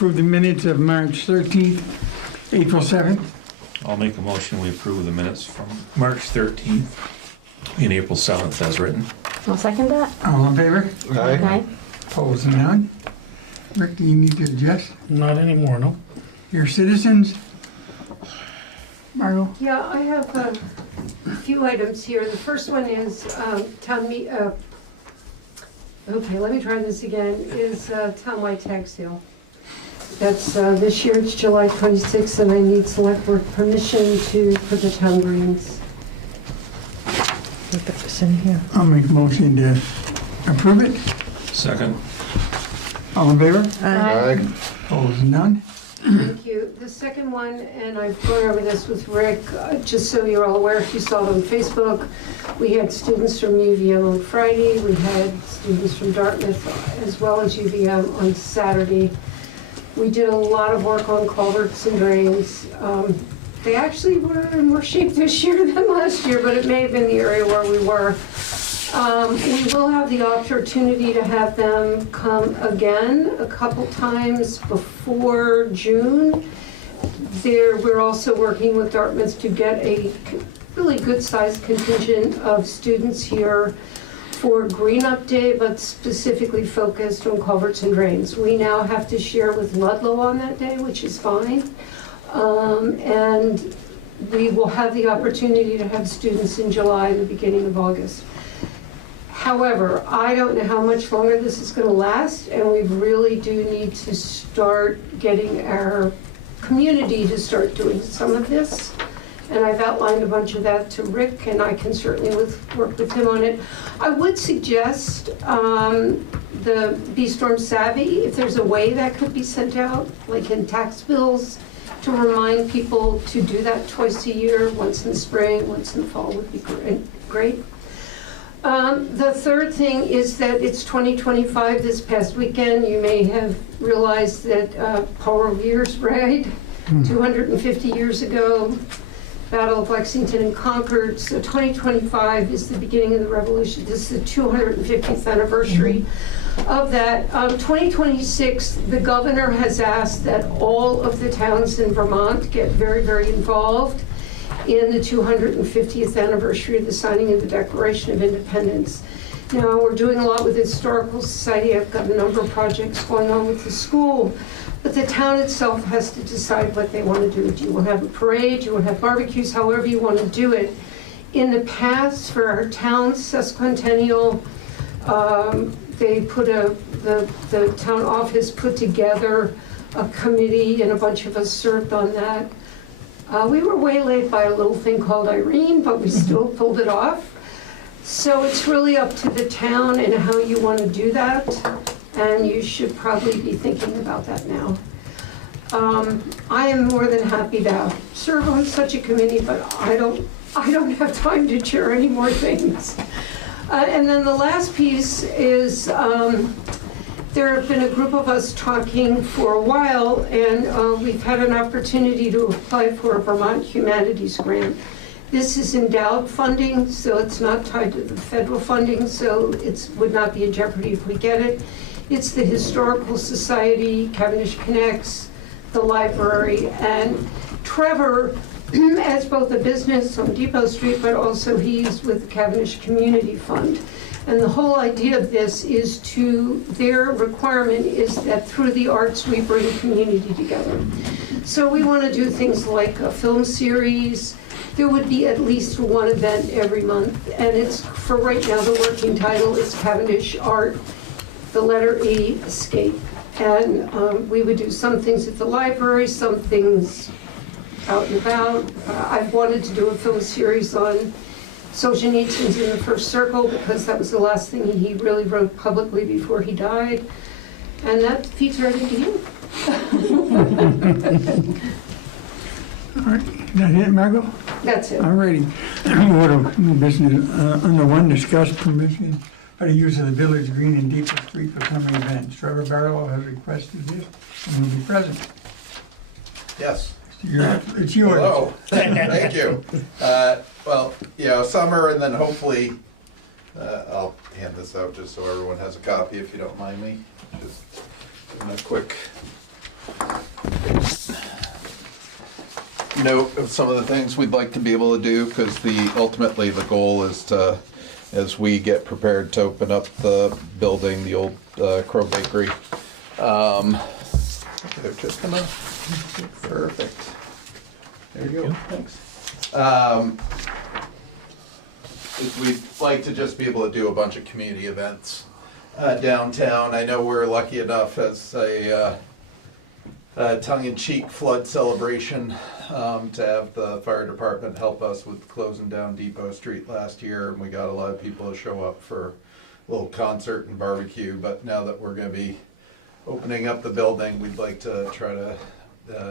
approve the minutes of March 13th, April 7th. I'll make a motion, we approve the minutes from March 13th and April 7th as written. I'll second that. All in favor? Okay. Opposed, none. Rick, do you need to adjust Not anymore, no? your citizens? Margot? Yeah, I have a few items here. The first one is okay, let me try this again, is townwide tag sale. That's, this year it's July 26th, and I need select board permission to put the town greens. We put this in here. I'll make a motion to approve it. Second. All in favor? Aye. Opposed, none. Thank you. The second one, and I've gone over this with Rick, just so you're all aware, if you saw it on Facebook, we had students from UVM on Friday, we had students from Dartmouth, as well as UVM on Saturday. We did a lot of work on culverts and drains. They actually were in worse shape this year than last year, but it may have been the area where we were. We will have the opportunity to have them come again a couple times before June. We're also working with Dartmouth to get a really good-sized contingent of students here for Green Up Day, but specifically focused on culverts and drains. We now have to share with Ludlow on that day, which is fine. And we will have the opportunity to have students in July, the beginning of August. However, I don't know how much longer this is going to last, and we really do need to start getting our community to start doing some of this. And I've outlined a bunch of that to Rick, and I can certainly work with him on it. I would suggest the Be Storm Savvy, if there's a way that could be sent out, like in tax bills, to remind people to do that twice a year, once in the spring, once in the fall would be great. The third thing is that it's 2025 this past weekend. You may have realized that Paul Revere's died 250 years ago, Battle of Lexington and Concord. So 2025 is the beginning of the revolution. This is the 250th anniversary of that. 2026, the governor has asked that all of the towns in Vermont get very, very involved in the 250th anniversary of the signing of the Declaration of Independence. Now, we're doing a lot with the Historical Society. I've got a number of projects going on with the school, but the town itself has to decide what they want to do. Do you want to have a parade? Do you want to have barbecues? However you want to do it. In the past, for our town's sesquicentennial, they put the town office put together a committee, and a bunch of us served on that. We were waylaid by a little thing called Irene, but we still pulled it off. So it's really up to the town and how you want to do that, and you should probably be thinking about that now. I am more than happy to serve on such a committee, but I don't have time to chair any more things. And then the last piece is there have been a group of us talking for a while, and we've had an opportunity to apply for a Vermont Humanities Grant. This is endowed funding, so it's not tied to the federal funding, so it would not be in jeopardy if we get it. It's the Historical Society, Cavendish Connects, the library, and Trevor has both a business on Depot Street, but also he's with the Cavendish Community Fund. And the whole idea of this is their requirement is that through the arts we bring community together. So we want to do things like a film series. There would be at least one event every month, and it's, for right now, the working title is Cavendish Art, the letter E, Escape. And we would do some things at the library, some things out and about. I've wanted to do a film series on Solzhenitsyn's In the First Circle, because that was the last thing he really wrote publicly before he died. And that feeds right into you. All right, that it, Margot? That's it. All righty. Order of new business, under one, discuss permission for the use of the village green and Depot Street for coming events. Trevor Barlow has requested this and will be present. Yes. It's yours. Hello. Thank you. Well, summer, and then hopefully I'll hand this out just so everyone has a copy, if you don't mind me. Just a quick note of some of the things we'd like to be able to do, because ultimately the goal is to, as we get prepared to open up the building, the old Crow Bakery, they're just gonna, perfect. There you go, thanks. Is we'd like to just be able to do a bunch of community events downtown. I know we're lucky enough as a tongue-in-cheek flood celebration to have the fire department help us with closing down Depot Street last year, and we got a lot of people to show up for a little concert and barbecue. But now that we're going to be opening up the building, we'd like to try to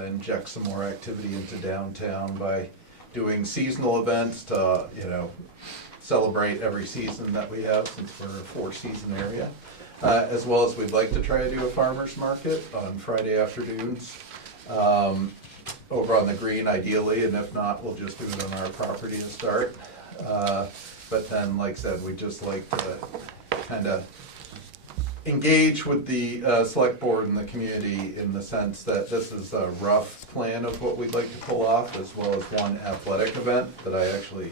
inject some more activity into downtown by doing seasonal events to, celebrate every season that we have, since we're a 4-season area. As well as we'd like to try to do a farmer's market on Friday afternoons over on the green ideally, and if not, we'll just do it on our property to start. But then, like I said, we'd just like to kind of engage with the select board and the community in the sense that this is a rough plan of what we'd like to pull off, as well as one athletic event that I actually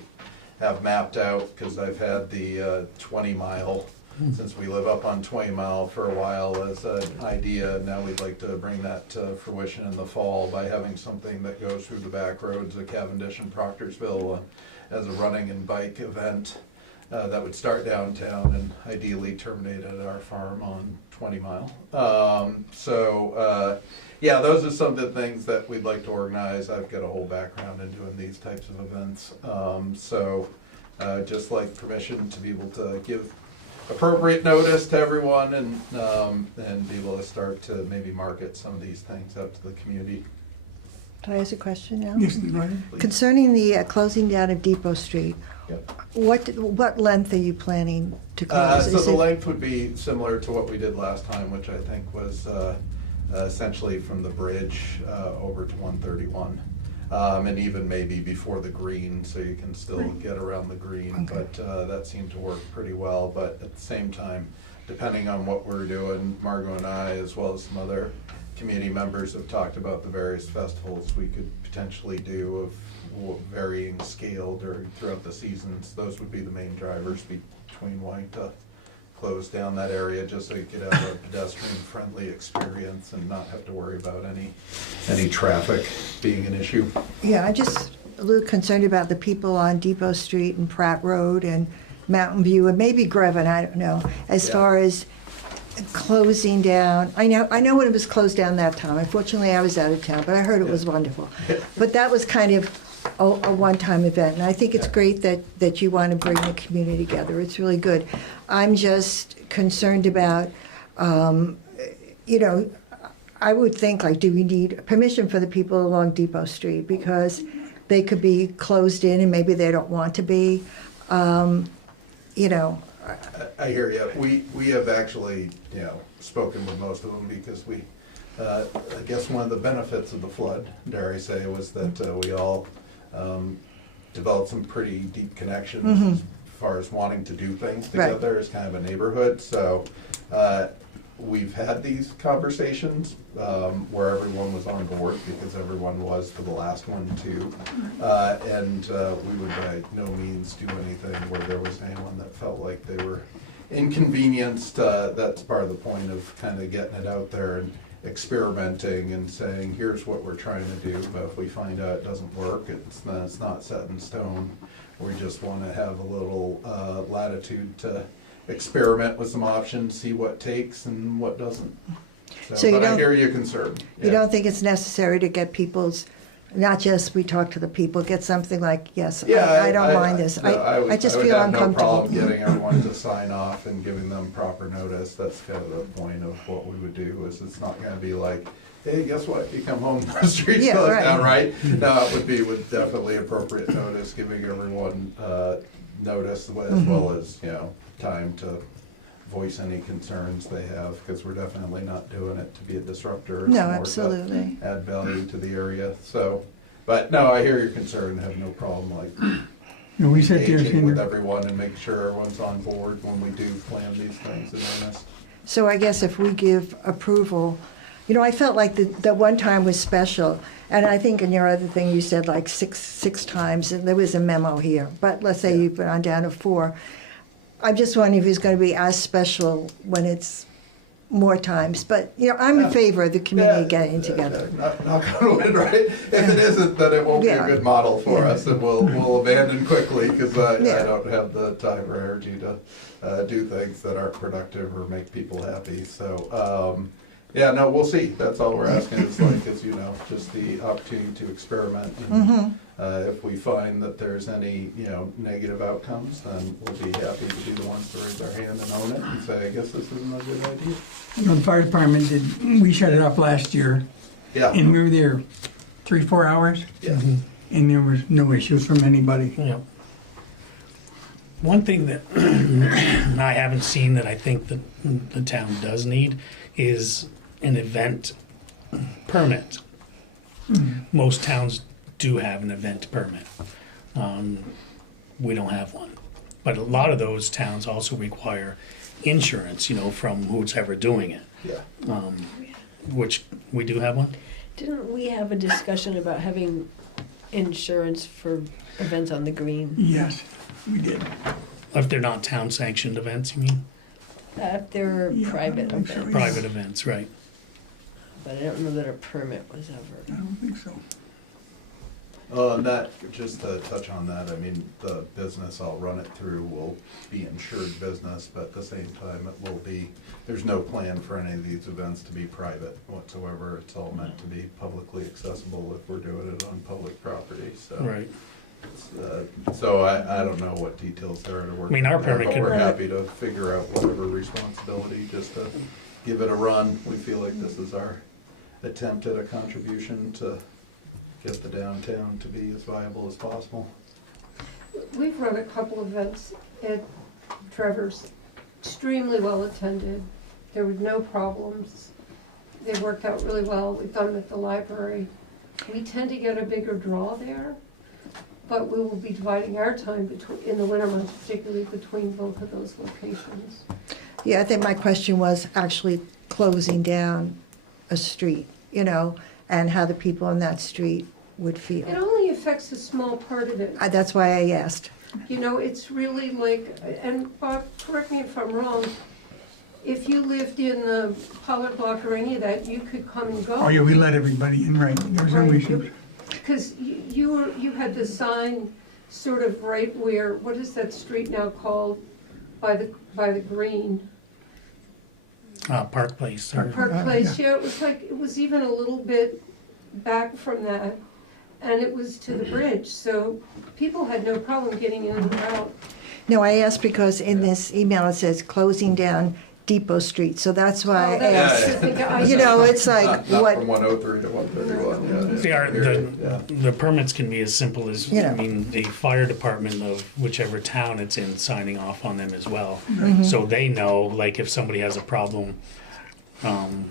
have mapped out, because I've had the 20-mile, since we live up on 20 Mile for a while, as an idea. Now we'd like to bring that to fruition in the fall by having something that goes through the back roads of Cavendish and Proctorsville as a running and bike event that would start downtown and ideally terminate at our farm on 20 Mile. Yeah, those are some of the things that we'd like to organize. I've got a whole background in doing these types of events. Just like permission to be able to give appropriate notice to everyone and be able to start to maybe market some of these things out to the community. Can I ask a question now? Yes, go ahead. Concerning the closing down of Depot Street, Yep. what length are you planning to close? So Is the it- length would be similar to what we did last time, which I think was essentially from the bridge over to 131. And even maybe before the green, so you can still get around the green. Okay. But that seemed to work pretty well. But at the same time, depending on what we're doing, Margot and I, as well as some other community members, have talked about the various festivals we could potentially do of varying scale throughout the seasons. Those would be the main drivers between wanting to close down that area, just so you could have a pedestrian-friendly experience and not have to worry about any traffic being an issue. Yeah, I'm just a little concerned about the people on Depot Street and Pratt Road and Mountain View and maybe Greven, I don't know, as Yeah. far as closing down. I know when it was closed down that time. Unfortunately, I was out of town, but I heard it was wonderful. But that was kind of a one-time event, and I think it's great that you want to bring the community together. It's really good. I'm just concerned about, I would think, like, do we need permission for the people along Depot Street? Because they could be closed in and maybe they don't want to be, I hear you. We have actually, spoken with most of them, because I guess one of the benefits of the flood, dare I say, was that we all developed some pretty deep connections as far as wanting to do things together as kind of a neighborhood. So we've had these conversations where everyone was on board, because everyone was for the last one too. And we would by no means do anything where there was anyone that felt like they were inconvenienced. That's part of the point of kind of getting it out there and experimenting and saying, here's what we're trying to do, but if we find out it doesn't work, it's not set in stone. We just want to have a little latitude to experiment with some options, see what takes and what doesn't. So you but I don't- hear your concern. you don't think it's necessary to get people's, not just we talk to the people, get something like, yes, I don't mind this. No, I just would feel have uncomfortable. No problem getting everyone to sign off and giving them proper notice. That's kind of the point of what we would do, is it's not gonna be like, hey, guess what, you come home, the street's Yeah, closed right. down, right? No, it would be with definitely appropriate notice, giving everyone notice, as well as, time to voice any concerns they have, because we're definitely not doing it to be a disruptor. It's No, more to absolutely. add value to the area, so, but no, I hear your concern, have no problem, like, We sit there engaging with saying, everyone and make sure everyone's on board when we do plan these things in earnest. So I guess if we give approval, You know, I felt like the one time was special, and I think in your other thing you said like six times, and there was a memo here. But let's say you've been on down to 4. I'm just wondering if it's going to be as special when it's more times. But you know, I'm in favor of the community getting together. Knock on wood, right? If it isn't, then it won't be a good model for us, and we'll abandon quickly because I don't have the time or energy to do things that aren't productive or make people happy. So. Yeah, no, we'll see. That's all we're asking is like, as you know, just the opportunity to experiment. And, if we find that there's any, you know, negative outcomes, then we'll be happy to be the ones to raise our hand and own it and say, I guess this isn't a good idea. You know, the fire department we shut it off last year, Yeah. and we were there 3-4 hours, Yeah. and there was no issues from anybody. Yeah. One thing that I haven't seen that I think that the town does need is an event permit. Most towns do have an event permit. We don't have one. But a lot of those towns also require insurance, you know, from who's ever doing it, Yeah. which we do have one. Didn't we have a discussion about having insurance for events on the green? Yes, we did. If they're not town sanctioned events, you mean? If they're Yeah, private I'm sure. events, Private events, right. but I don't know that a permit was I ever. don't think so. And that, just to touch on that, I mean, the business I'll run it through will be insured business, but at the same time, it will be, there's no plan for any of these events to be private whatsoever. It's all meant to be publicly accessible if we're doing it on public property, so. Right. So I don't know what details there are to work. I mean, our out there, permit but could- we're happy to figure out whatever responsibility, just to give it a run. We feel like this is our attempt at a contribution to get the downtown to be as viable as possible. We've run a couple events at Trevor's, extremely well attended. There were no problems. They worked out really well. We've done them at the library. We tend to get a bigger draw there, but we will be dividing our time between, in the winter months particularly, between both of those locations. Yeah, I think my question was actually closing down a street, you know, and how the people on that street would feel. It only affects a small part of it. That's why I asked. You know, it's really like, and Bob, correct me if I'm wrong, if you lived in the Pollard Block or any of that, you could come and go. Oh, yeah, we let everybody in, right, there was no Right. issues. Because you had the sign sort of right where, what is that street now called, by the green? Park Place. Or, Park Place, yeah, it was like, it was even a little bit back from that, and it was to the bridge, so people had no problem getting in and out. No, I asked because in this email it says closing down Depot Street, so that's why I asked. You know, it's like, Not what, from 103 to 131, yeah. the permits can be as simple as, Yeah. I mean, the fire department of whichever town it's in signing off on them as well. So they know, like, if somebody has a problem on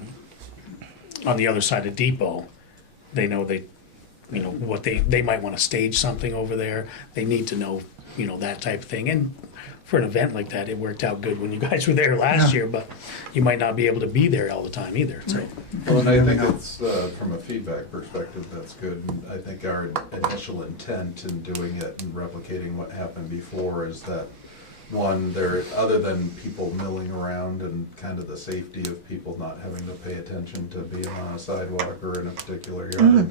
the other side of Depot, they know you know, what they might want to stage something over there. They need to know, you know, that type of thing. And for an event like that, it worked out good when you guys were there last year, but you might not be able to be there all the time either, so. Well, and I think it's, from a feedback perspective, that's good. And I think our initial intent in doing it and replicating what happened before is that, one, there, other than people milling around and kind of the safety of people not having to pay attention to being on a sidewalk or in a particular yard,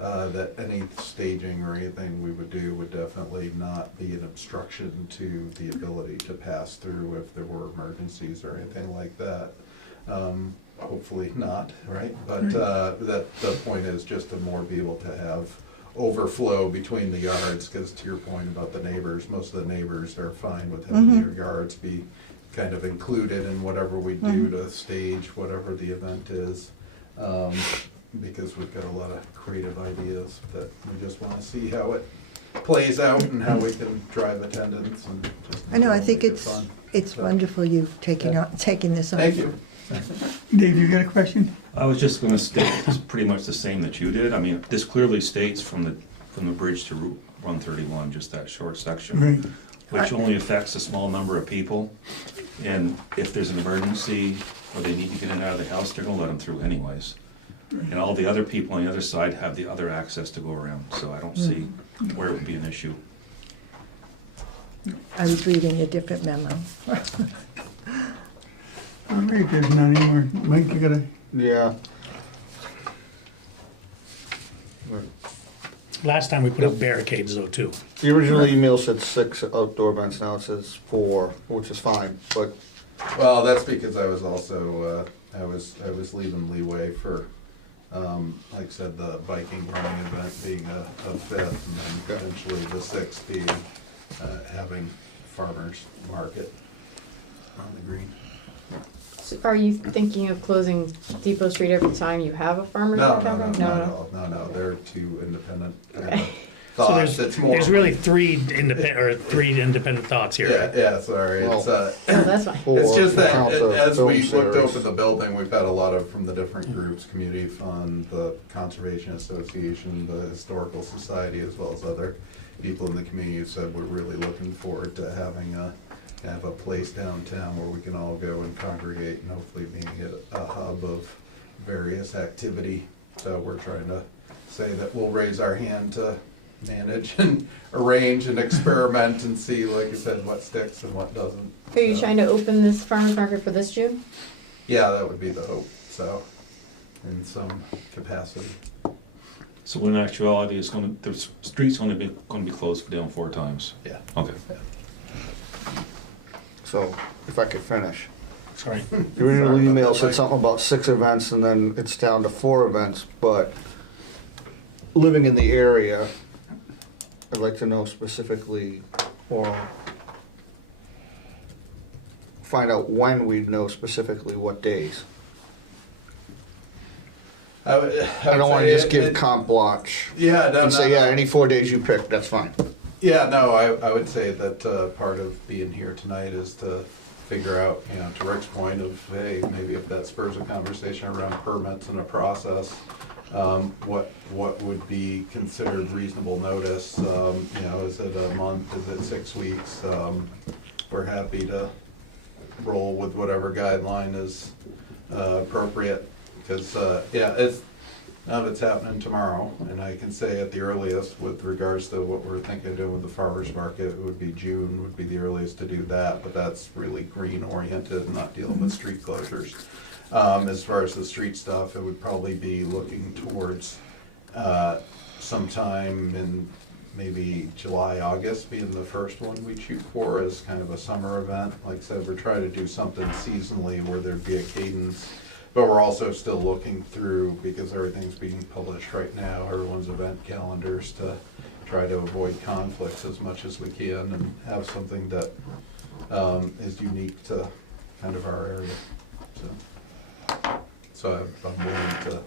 that any staging or anything we would do would definitely not be an obstruction to the ability to pass through if there were emergencies or anything like that. Hopefully not, right? But that the point is just to more be able to have overflow between the yards, because to your point about the neighbors, most of the neighbors are fine with having their yards be kind of included in whatever we do to stage whatever the event is. Because we've got a lot of creative ideas that we just want to see how it plays out and how we can drive attendance and just. I know, I think make it it's fun. it's wonderful you've taken this on. Thank you. Dave, you got a question? I was just gonna state, it's pretty much the same that you did. I mean, this clearly states from the bridge to Route 131, just that short section, Right. which only affects a small number of people. And if there's an emergency or they need to get in and out of the house, they're gonna let them through anyways. And all the other people on the other side have the other access to go around, so I don't see where it would be an issue. I was reading a different memo. All right, there's none anymore. Mike, you gotta, Yeah. Last time we put up barricades though too. The original email said 6 outdoor events, now it says 4, which is fine, but Well, that's because I was also, I was leaving leeway for, like I said, the biking running event being a fifth, and then eventually the sixth being, having farmer's market on the green. So are you thinking of closing Depot Street every time you have a farmer's No, market? no, no, not at all, no, they're two independent Okay. So thoughts, it's more. there's really three independent thoughts here. Yeah, sorry, it's, Oh, that's fine. it's just that, count the as film we looked series. over the building, we've had a lot of, from the different groups, Community Fund, the Conservation Association, the Historical Society, as well as other people in the community who said we're really looking forward to having have a place downtown where we can all go and congregate, and hopefully being a hub of various activity. So we're trying to say that we'll raise our hand to manage and arrange and experiment and see, like I said, what sticks and what doesn't. Are you So, trying to open this farmer's market for this June? Yeah, that would be the hope, so, in some capacity. So in actuality, the street's gonna be closed down 4 times? Yeah. Okay. so if I could finish. Sorry. The original Sorry about email that, said Mike. something about 6 events and then it's down to 4 events, but living in the area, I'd like to know specifically, or find out when we'd know specifically what days. I would I don't wanna say just give it- comp block Yeah, no, and say, no, yeah, no. any 4 days you pick, that's fine. Yeah, no, I would say that part of being here tonight is to figure out, to Rick's point of, hey, maybe if that spurs a conversation around permits and a process, what would be considered reasonable notice? Is it a month, is it 6 weeks? We're happy to roll with whatever guideline is appropriate, because, none of it's happening tomorrow, and I can say at the earliest, with regards to what we're thinking of doing with the farmer's market, it would be June would be the earliest to do that, but that's really green oriented and not dealing with street closures. As far as the street stuff, it would probably be looking towards sometime in maybe July, August being the first one we'd shoot for as kind of a summer event. Like I said, we're trying to do something seasonally where there'd be a cadence. But we're also still looking through, because everything's being published right now, everyone's event calendars, to try to avoid conflicts as much as we can and have something that is unique to kind of our area. So I'm willing to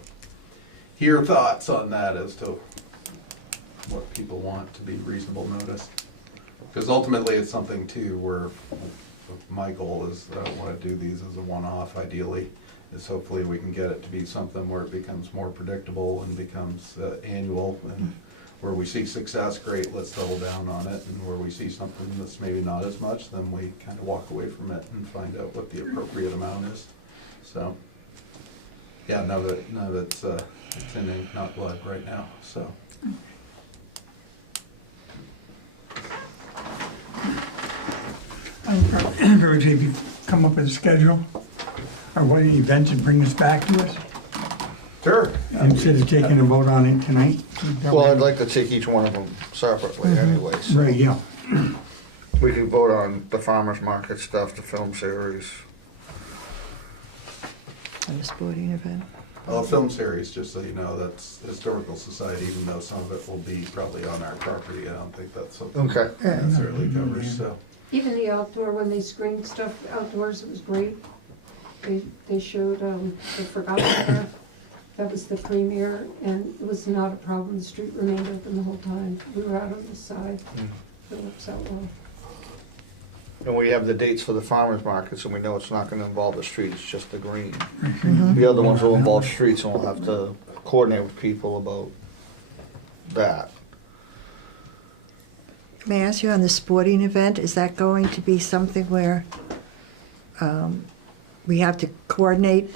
hear thoughts on that as to what people want to be reasonable notice. Because ultimately it's something too where my goal is that I want to do these as a one-off ideally. Is hopefully we can get it to be something where it becomes more predictable and becomes annual, and where we see success, great, let's double down on it, and where we see something that's maybe not as much, then we kind of walk away from it and find out what the appropriate amount is. So, yeah, now that it's in ink, not blood right now, so. Everybody, if you come up with a schedule, or what events and bring this back to us, Sure. instead of taking a vote on it tonight. Well, I'd like to take each one of them separately anyways. Right, yeah. We can vote on the farmer's market stuff, the film series. On a sporting event. Well, a film series, just so you know, that's Historical Society, even though some of it will be probably on our property, I don't think that's something Okay. that necessarily covers, so. Even the outdoor, when they screened stuff outdoors, it was great. They showed The Forgotten Era. That was the premiere, and it was not a problem. The street remained open the whole time. We were out on the side. It works out well. And we have the dates for the farmer's markets, and we know it's not gonna involve the street, it's just the green. Mm-hmm. The other ones will involve streets, and we'll have to coordinate with people about that. May I ask you on the sporting event, is that going to be something where we have to coordinate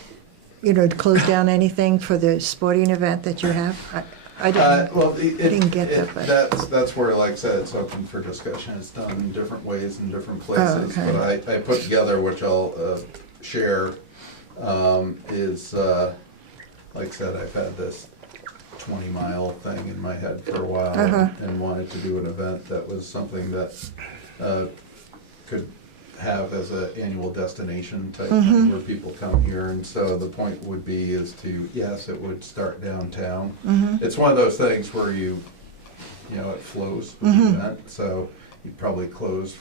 to close down anything for the sporting event that you have? I didn't, Well, didn't get that, but. that's where, like I said, it's open for discussion. It's done in different ways in different places. okay. But I put together, which I'll share, is, like I said, I've had this 20-mile thing in my head for a while and wanted to do an event that was something that could have as an annual destination type thing where people come here. And so the point would be is to, yes, it would start downtown. It's one of those things where it flows with the event. So you'd probably close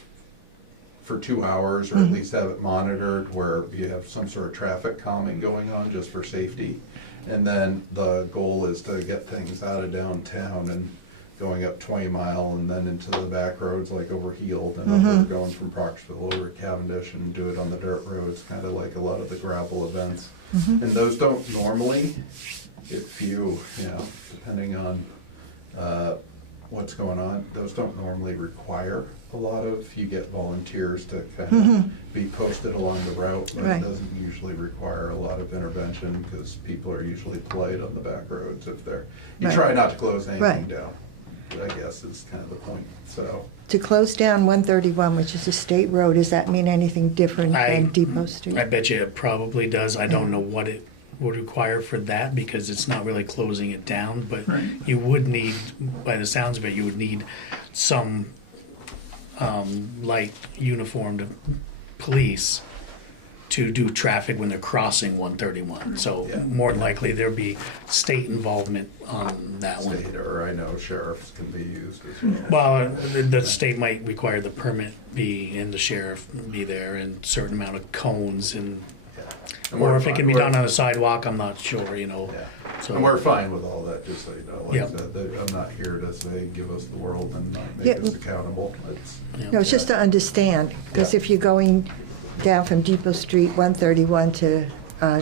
for 2 hours or at least have it monitored where you have some sort of traffic calming going on just for safety. And then the goal is to get things out of downtown and going up 20 Mile and then into the back roads like over Heald and over going from proctorsville over to Cavendish and do it on the dirt roads, kind of like a lot of the gravel events. And those don't normally, if you, depending on what's going on, those don't normally require a lot of, you get volunteers to kind of be posted along the route, but it doesn't usually require a lot of intervention because people are usually polite on the back roads if they're, you try not to close anything down, I guess is kind of the point, so. To close down 131, which is a state road, does that mean anything different than Depot Street? I bet you it probably does. I don't know what it would require for that because it's not really closing it down, but you would need, by the sounds of it, you would need some light uniformed police to do traffic when they're crossing 131. So more than likely there'll be state involvement on that one. State, or I know sheriffs can be used as well. Well, the state might require the permit be and the sheriff be there and certain amount of cones and or if it can be done on a sidewalk, I'm not sure, So and we're fine with all that, just so you know. Like I said, I'm not here to say, give us the world and not make us accountable. No, it's just to understand, because if you're going down from Depot Street, 131 to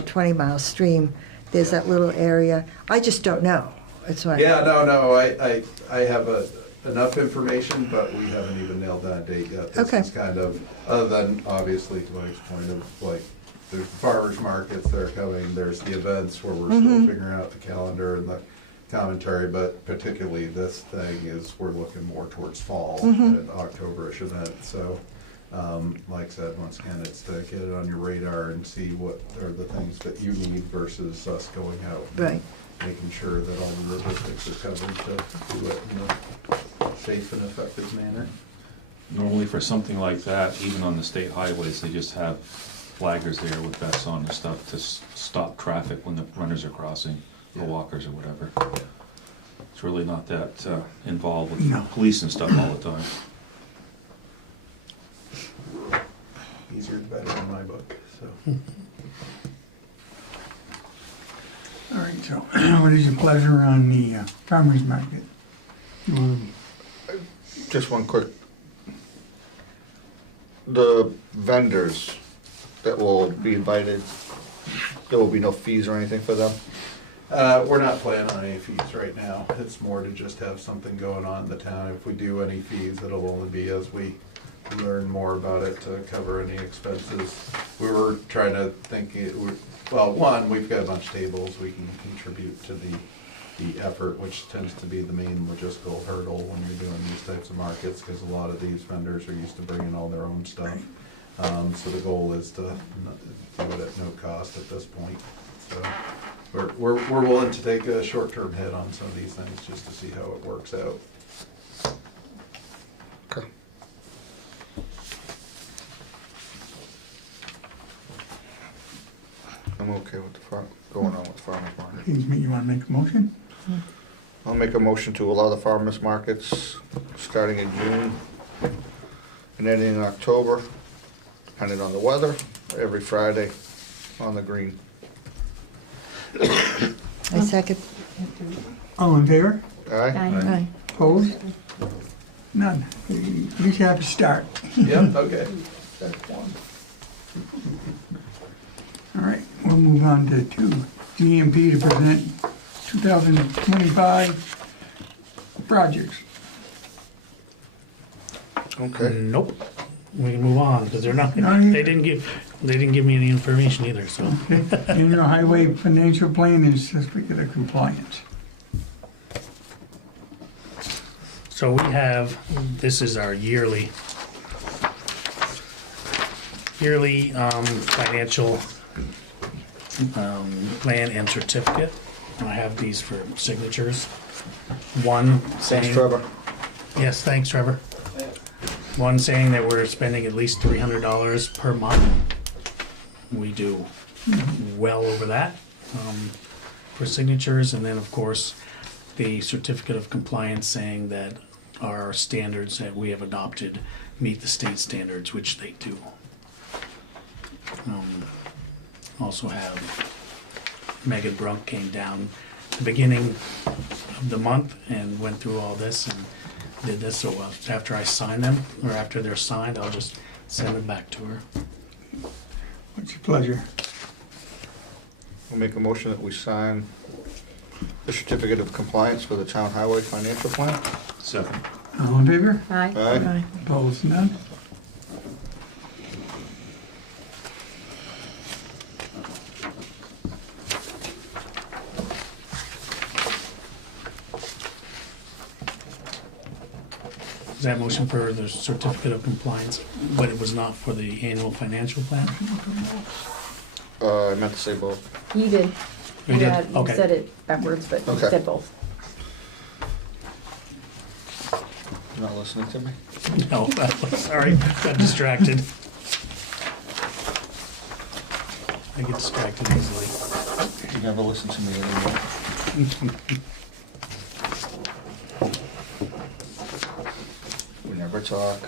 20 Mile Stream, there's that little area. I just don't know. That's why. Yeah, no, I have enough information, but we haven't even nailed down a date yet. This is kind of, other than obviously to Mike's point of like, there's the farmers markets that are coming, there's the events where we're still figuring out the calendar and the commentary, but particularly this thing is we're looking more towards fall and October-ish event. So, like I said, once again, it's to get it on your radar and see what are the things that you need versus us going out. Right. Making sure that all the logistics are covered to do it in a safe and effective manner. Normally for something like that, even on the state highways, they just have flaggers there with vests on and stuff to stop traffic when the runners are crossing, or walkers or whatever. It's really not that involved with police and stuff all the time. Easier the better in my book, so. All right, so what is your pleasure on the farmer's market? Just one quick. The vendors that will be invited, there will be no fees or anything for them? We're not planning on any fees right now. It's more to just have something going on in the town. If we do any fees, it'll only be as we learn more about it to cover any expenses. We were trying to think, well, one, we've got a bunch of tables we can contribute to the effort, which tends to be the main logistical hurdle when you're doing these types of markets, because a lot of these vendors are used to bringing all their own stuff. So the goal is to do it at no cost at this point. So we're willing to take a short-term hit on some of these things just to see how it works out. Okay. I'm okay with going on with farmers market. You want to make a motion? I'll make a motion to allow the farmers markets starting in June and ending in October, depending on the weather, every Friday on the green. I second. All in favor? Aye? Aye. Opposed? None. At least you have to start. Yep, okay. That's one. All right, we'll move on to 2. GMP to present 2025 projects. Okay. Nope. we can move on, because they're not, No, you- they didn't give me any information either, so. Okay, annual highway financial plan and certificate of compliance. So we have, this is our yearly financial plan and certificate. And I have these for signatures. One Thanks, saying, Trevor. yes, thanks, Trevor. One saying that we're spending at least $300 per month. We do well over that for signatures, and then of course the certificate of compliance saying that our standards that we have adopted meet the state standards, which they do. Also have Megan Brunk came down at the beginning of the month and went through all this and did this, so after I sign them, or after they're signed, I'll just send them back to her. What's your pleasure? I'll make a motion that we sign the certificate of compliance for the town highway financial plan. Second. All in favor? Aye. Aye. Opposed, none? Is that motion for the certificate of compliance, but it was not for the annual financial plan? I meant to say both. You did. You did? Yeah, you Okay. said it backwards, but you Okay. said both. You're not listening to me? No, sorry, got distracted. I get distracted easily. You never listen to me anymore. We never talk.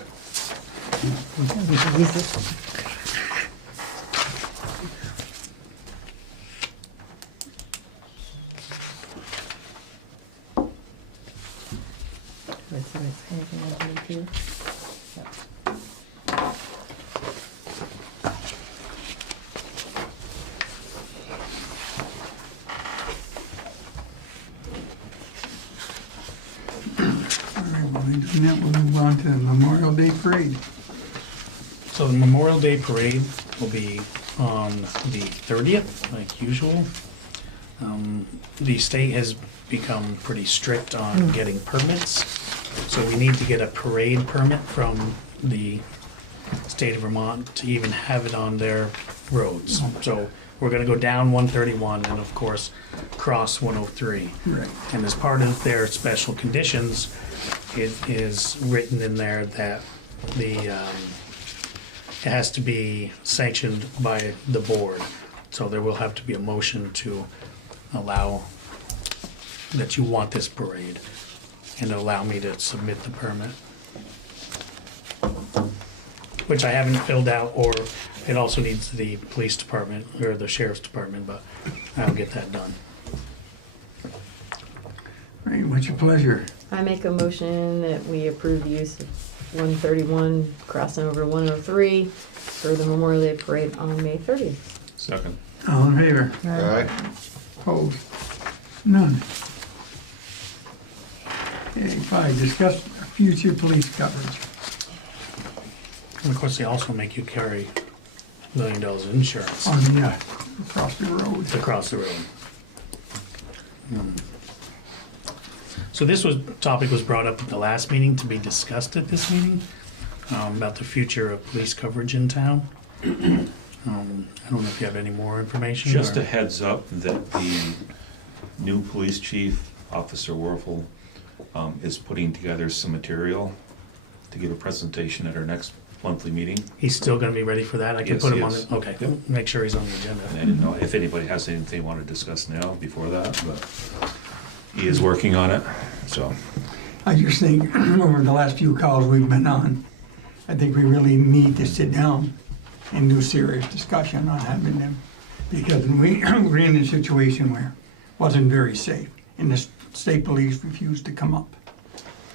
All right, well, in doing that, we'll move on to the Memorial Day Parade. So the Memorial Day Parade will be on the 30th, like usual. The state has become pretty strict on getting permits, so we need to get a parade permit from the state of Vermont to even have it on their roads. So we're gonna go down 131 and of course cross 103. Right. And as part of their special conditions, it is written in there that it has to be sanctioned by the board. So there will have to be a motion to allow that you want this parade and allow me to submit the permit. Which I haven't filled out, or it also needs the police department or the sheriff's department, but I'll get that done. All right, what's your pleasure? I make a motion that we approve the use of 131 crossing over 103 for the Memorial Day Parade on May 30th. Second. All in favor? Aye. Opposed? None. Okay, 5, discuss future police coverage. And of course, they also make you carry $1 million of insurance On the, across the road. across the road. So this topic was brought up at the last meeting to be discussed at this meeting, about the future of police coverage in town. I don't know if you have any more information. Just or- a heads up that the new police chief, Officer Werfel, is putting together some material to give a presentation at our next monthly meeting. He's still gonna be ready for that? I can Yes, put he him on is. it, okay, Yep. make sure he's on the And I agenda. didn't know if anybody has anything they want to discuss now before that, but he is working on it, so. I just think, over the last few calls we've been on, I think we really need to sit down and do serious discussion on having them. Because we're in a situation where it wasn't very safe, and the state police refused to come up.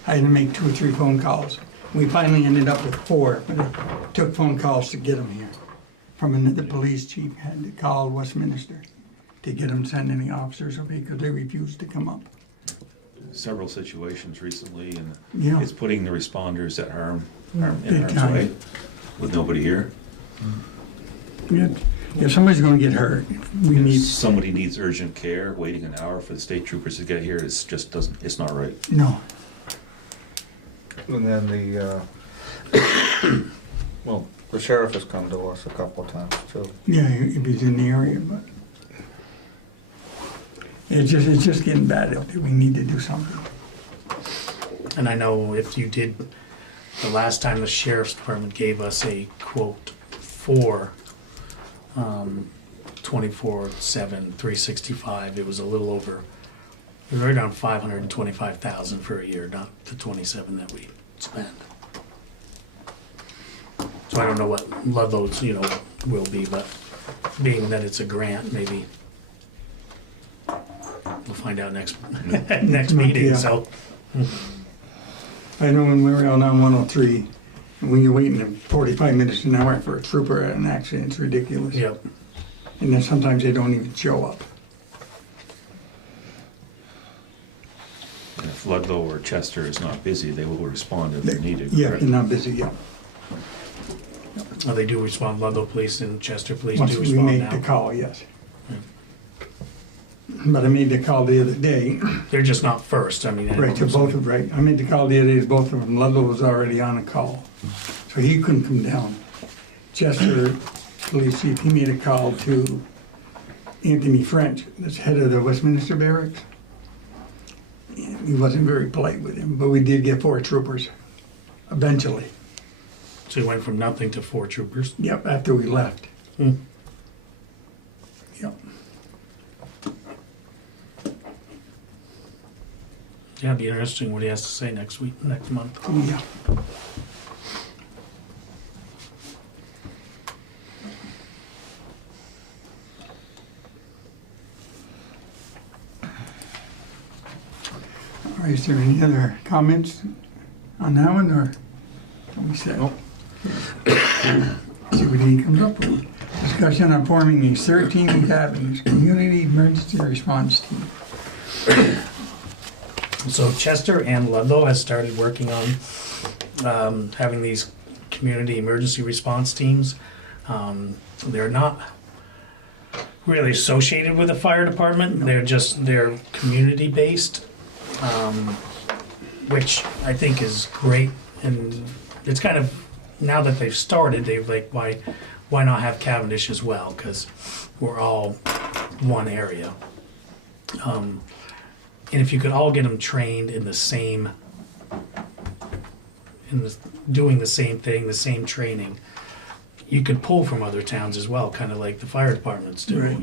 I had to make 2 or 3 phone calls. We finally ended up with 4, but it took phone calls to get them here. From another police chief had to call Westminster to get them send any officers over because they refused to come up. Several situations recently, and Yeah. it's putting the responders at in Big harm's time. way. with nobody here. If somebody's gonna get hurt, we If need, somebody needs urgent care, waiting an hour for the state troopers to get here, it's just doesn't, it's not right. no, And then well, the sheriff has come to us a couple of times too. yeah, if he's in the area, but it's just getting bad out there. We need to do something. And I know if you did, the last time the sheriff's department gave us a quote for 24/7, 365, it was a little over, it was right around 525,000 for a year, not the 27 that we spent. So I don't know what Ludlow's, will be, but being that it's a grant, maybe we'll find out next meeting, Yeah. so. I know when we were out on 103, and when you're waiting 45 minutes an hour for a trooper at an accident, it's ridiculous. Yep. And then sometimes they don't even show up. And if Ludlow or Chester is not busy, they will respond if they're needed. Yeah, correct? they're not busy yet. Oh, they do respond, Ludlow Police and Chester Police Once do we respond make the now. call, yes. But I made the call the other day, They're just not first, I mean. right, to both of, right, I made the call the other day to both of them. Ludlow was already on a call, so he couldn't come down. Chester Police Chief, he made a call to Anthony French, that's head of the Westminster Barracks. And he wasn't very polite with him, but we did get 4 troopers, eventually. So you went from nothing to 4 troopers. Yep, after we left. Hmm. Yep. Yeah, it'd be interesting what he has to say next month. Yeah. All right, is there any other comments on that one, or we said? Nope. See what he comes up with. Discussion on forming a 13 Cavendish Community Emergency Response Team. So Chester and Ludlow has started working on having these community emergency response teams. They're not really associated with the fire department. They're community based, which I think is great. And it's kind of, now that they've started, they've like, why not have Cavendish as well? Because we're all one area. And if you could all get them trained in the same, doing the same thing, the same training, you could pull from other towns as well, kind of like the fire departments do, Right.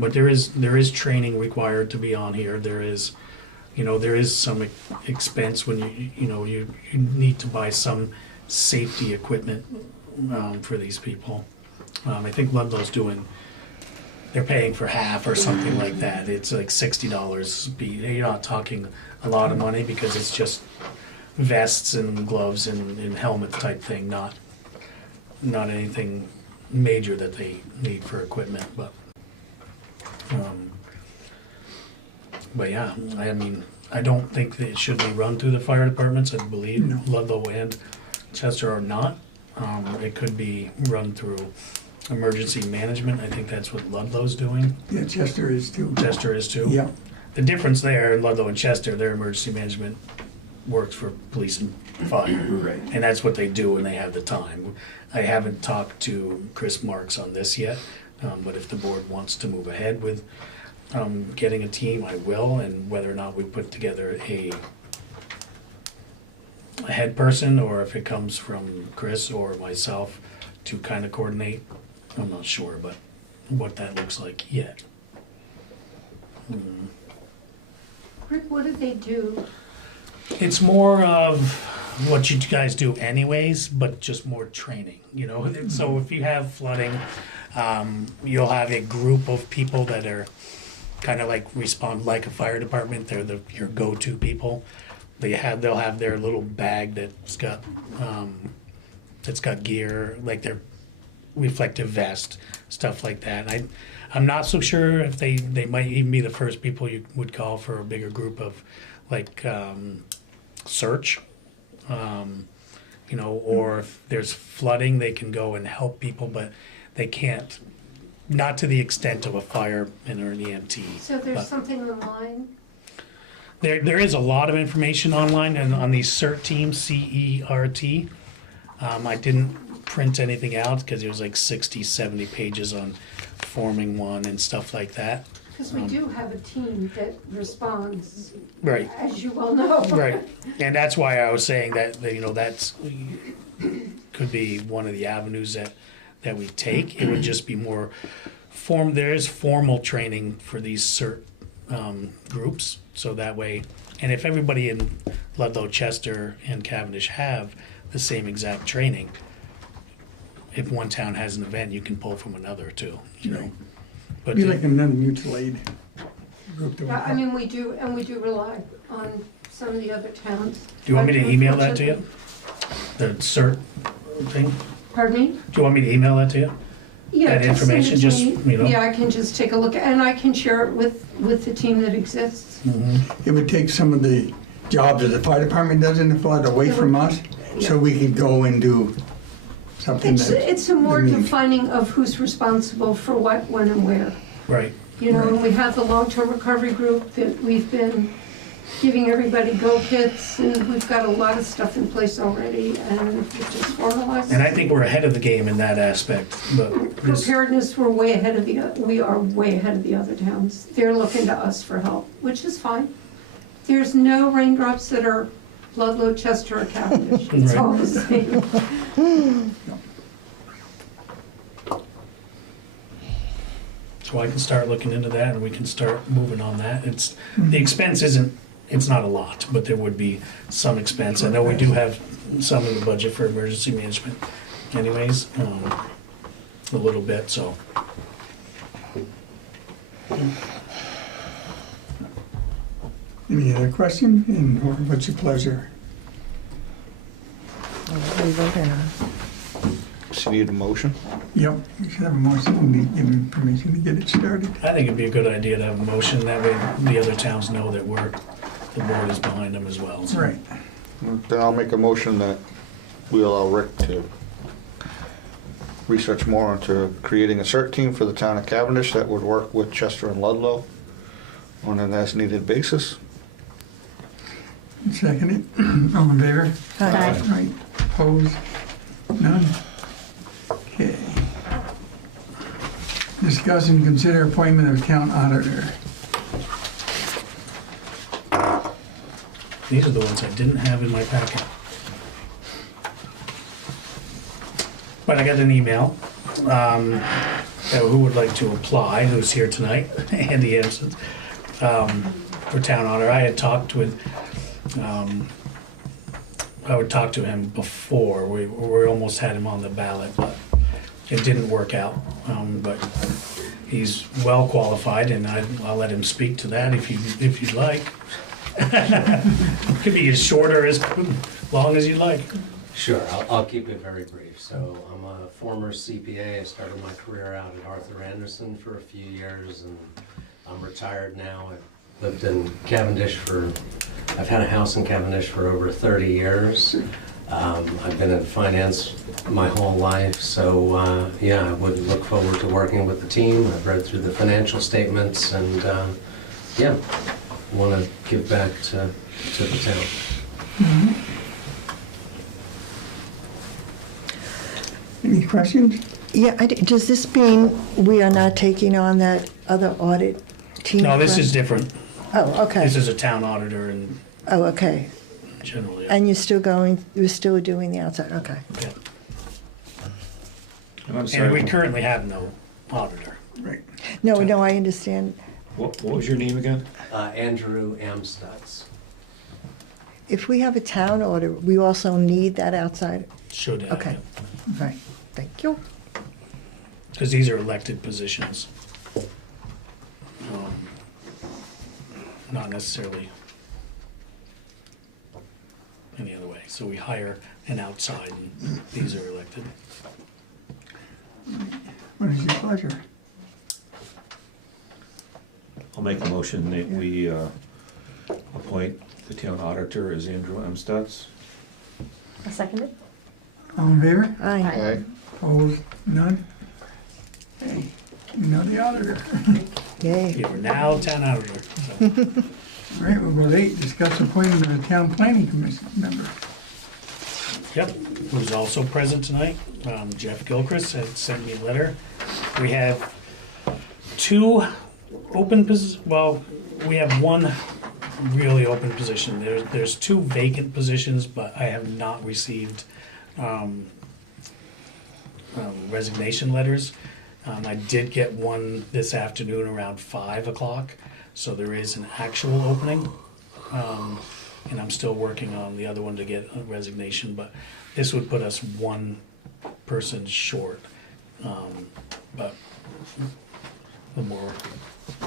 But there is training required to be on here. There is some expense when you need to buy some safety equipment for these people. I think Ludlow's they're paying for half or something like that. It's like $60. You're not talking a lot of money because it's just vests and gloves and helmet type thing, not anything major that they need for equipment. But yeah, I mean, I don't think that it should be run through the fire departments. I believe No. Ludlow and Chester are not. It could be run through emergency management. I think that's what Ludlow's doing. Yeah, Chester is too. Chester is too. Yeah, The difference there in Ludlow and Chester, their emergency management works for police and fire. right. And that's what they do when they have the time. I haven't talked to Chris Marks on this yet, but if the board wants to move ahead with getting a team, I will, and whether or not we put together a head person, or if it comes from Chris or myself to kind of coordinate, I'm not sure, but what that looks like yet. Rick, what do they do? It's more of what you guys do anyways, but just more training, So if you have flooding, you'll have a group of people that are kind of like respond like a fire department. They're your go-to people. They'll have their little bag that's got gear, like their reflective vest, stuff like that. I'm not so sure if they might even be the first people you would call for a bigger group of like search. you know, or if there's flooding, they can go and help people, but they can't, not to the extent of a fireman or an EMT. So there's but something online? there is a lot of information online and on these CERT teams, CERT. I didn't print anything out because it was like 60, 70 pages on forming one and stuff like that. Because we do have a team that responds, Right. as you well know. Right, and that's why I was saying that, you know, that's, could be one of the avenues that we take. It would just be more there is formal training for these CERT groups, so that way, and if everybody in Ludlow, Chester, and Cavendish have the same exact training, if one town has an event, you can pull from another too, you know. But Be like another mutual aid group that we Yeah, I have. mean, we do rely on some of the other towns. do you want me to email that to you? The CERT thing? Pardon me? Do you want me to email that to you? Yeah, That just send it information, to just, me. you know? Yeah, I can just take a look, and I can share it with the team that exists. It would take some of the jobs that the fire department does in the flood away from us, so we could go and do something It's a more they need. defining of who's responsible for what, when, and where. Right. You know, and we have the long-term recovery group that we've been giving everybody go kits, and we've got a lot of stuff in place already, and it's just formalized. And I think we're ahead of the game in that aspect, but this, Preparedness, we are way ahead of the other towns. They're looking to us for help, which is fine. There's no raindrops that are Ludlow, Chester, or Cavendish. It's all the same. so I can start looking into that and we can start moving on that. The expense it's not a lot, but there would be some expense. I know we do have some in the budget for emergency management anyways, a little bit, so. Any other question? And or what's your pleasure? We voted on. So you need a motion? Yep, we should have a motion, we need to give information to get it started. I think it'd be a good idea to have a motion, that way the other towns know that the board is behind them as well. So. Right. Then I'll make a motion that we allow Rick to research more into creating a CERT team for the town of Cavendish that would work with Chester and Ludlow on an as-needed basis. Second it. All in favor? Aye. Right. Opposed? None? Okay. Discuss and consider appointment of town auditor. These are the ones I didn't have in my packet. But I got an email, who would like to apply, who's here tonight, Andy Anderson, for town auditor. I had talked with, I would talk to him before, we almost had him on the ballot, but it didn't work out. But he's well qualified, and I'll let him speak to that if you'd like. Could be as short or as long as you like. Sure, I'll keep it very brief. So I'm a former CPA. I started my career out at Arthur Anderson for a few years, and I'm retired now. I've lived in Cavendish I've had a house in Cavendish for over 30 years. I've been in finance my whole life, so yeah, I would look forward to working with the team. I've read through the financial statements, and yeah, want to give back to the town. Any questions? Yeah, does this mean we are not taking on that other audit team? No, this for- is different. Oh, okay. This is a town auditor and Oh, okay. generally. And you're still doing the outside, okay. Yeah. And I'm And we sorry, currently have no auditor. Right. No, I understand. what was your name again? Andrew Amstutz. If we have a town audit, we also need that outside? Should have. Okay. Right, thank you. Because these are elected positions. Not necessarily any other way. So we hire an outside and these are elected. What is your pleasure? I'll make a motion that we appoint the town auditor as Andrew M. Stutz. A second it? All in favor? Aye. Aye. Opposed? None? Okay, you know the auditor. Yay. You are now town auditor. So. All right, we'll go to 8, discuss appointment of a town planning commission member. Yep, who's also present tonight, Jeff Gilchrist had sent me a letter. We have 2 open well, we have 1 really open position. There's 2 vacant positions, but I have not received resignation letters. I did get one this afternoon around 5 o'clock, so there is an actual opening. And I'm still working on the other one to get a resignation, but this would put us 1 person short. But the more,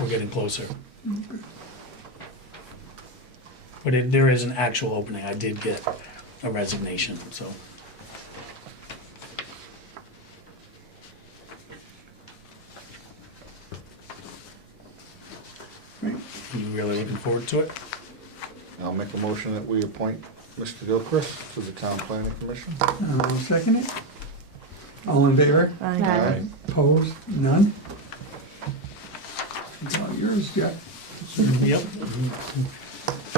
we're getting closer. But there is an actual opening. I did get a resignation, so. Right. You really looking forward to it? I'll make a motion that we appoint Mr. Gilchrist to the Town Planning Commission. I'll second it. All in favor? Aye. Aye. Opposed? None? It's all yours, Jeff. Yep.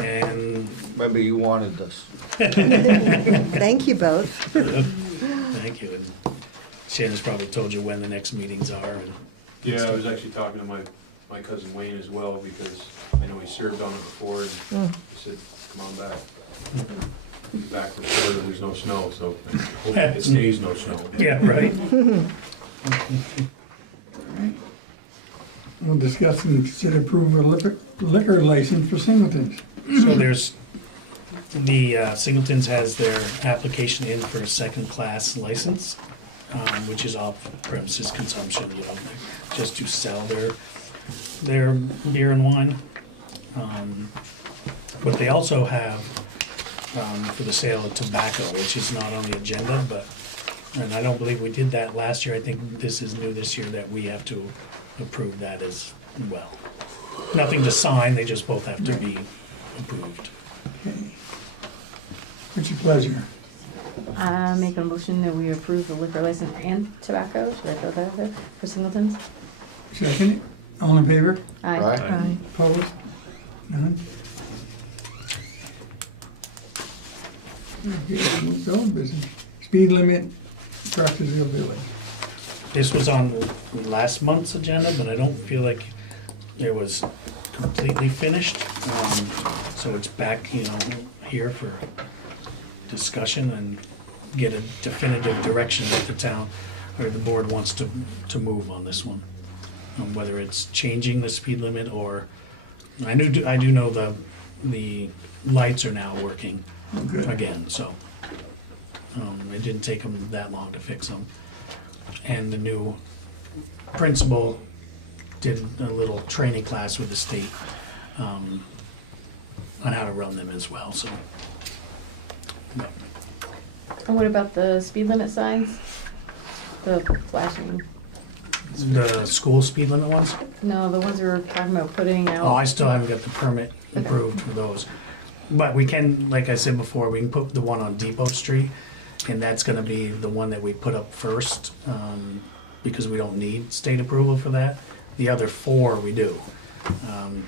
And Maybe you wanted this. Thank you both. thank you. And Shannon's probably told you when the next meetings are. And Yeah, I was actually talking to my cousin Wayne as well, because I know he served on it before, and he said, come on back. He's back for Florida, there's no snow, so hope it stays no snow. yeah, right. We'll discuss and consider approval of liquor license for Singletons. So there's, the Singletons has their application in for a second-class license, which is off-premises consumption, you know, just to sell their beer and wine. But they also have for the sale of tobacco, which is not on the agenda, but, and I don't believe we did that last year. I think this is new this year that we have to approve that as well. Nothing to sign, they just both have to be approved. Okay. What's your pleasure? Make a motion that we approve the liquor license and tobacco, should I throw that out there, for Singletons? Second it. All in favor? Aye. Aye. Opposed? None? Okay, move to old business. Speed limit, Proctorsville Village. This was on last month's agenda, but I don't feel like it was completely finished. So it's back, you know, here for discussion and get a definitive direction that the town or the board wants to move on this one. Whether it's changing the speed limit or, I do know the lights are now working Good. again, so it didn't take them that long to fix them. And the new principal did a little training class with the state on how to run them as well, so. But And what about the speed limit signs? The flashing, the school speed limit ones? no, the ones we were talking about putting out. Oh, I still haven't got the permit approved for those. But we can, like I said before, we can put the one on Depot Street, and that's gonna be the one that we put up first, because we don't need state approval for that. The other 4 we do.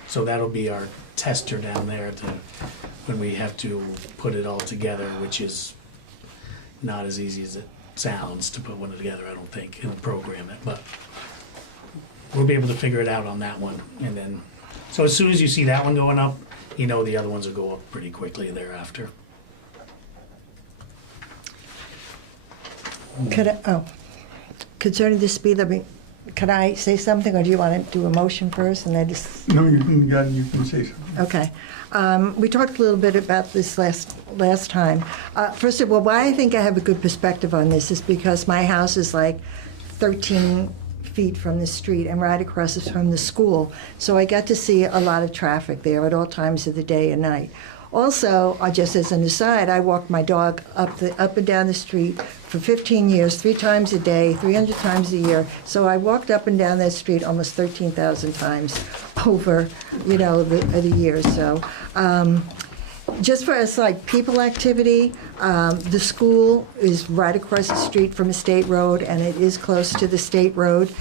So that'll be our tester down there when we have to put it all together, which is not as easy as it sounds to put one together, I don't think, and program it, but we'll be able to figure it out on that one, and then, so as soon as you see that one going up, you know the other ones will go up pretty quickly thereafter. Concerning the speed limit, could I say something, or do you want to do a motion first and then just? No, you can say something. Okay. We talked a little bit about this last time. First of all, why I think I have a good perspective on this is because my house is like 13 feet from the street and right across is from the school. So I got to see a lot of traffic there at all times of the day and night. Also, just as an aside, I walked my dog up and down the street for 15 years, 3 times a day, 300 times a year. So I walked up and down that street almost 13,000 times over, the years. So just for us, like people activity, the school is right across the street from a state road, and it is close to the state road.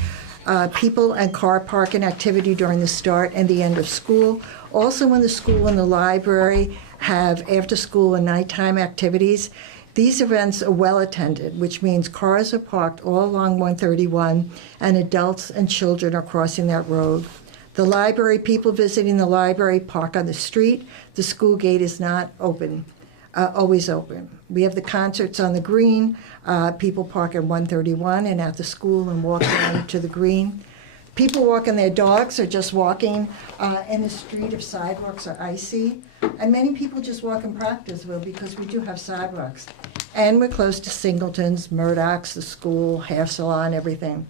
People and car parking activity during the start and the end of school. Also, when the school and the library have after-school and nighttime activities, these events are well attended, which means cars are parked all along 131, and adults and children are crossing that road. The library, people visiting the library park on the street. The school gate is not open, always open. We have the concerts on the green. People park at 131 and at the school and walk down to the green. People walking their dogs or just walking in the street if sidewalks are icy. And many people just walk in Proctorsville because we do have sidewalks. And we're close to Singleton's, Murdoch's, the school, hair salon, everything.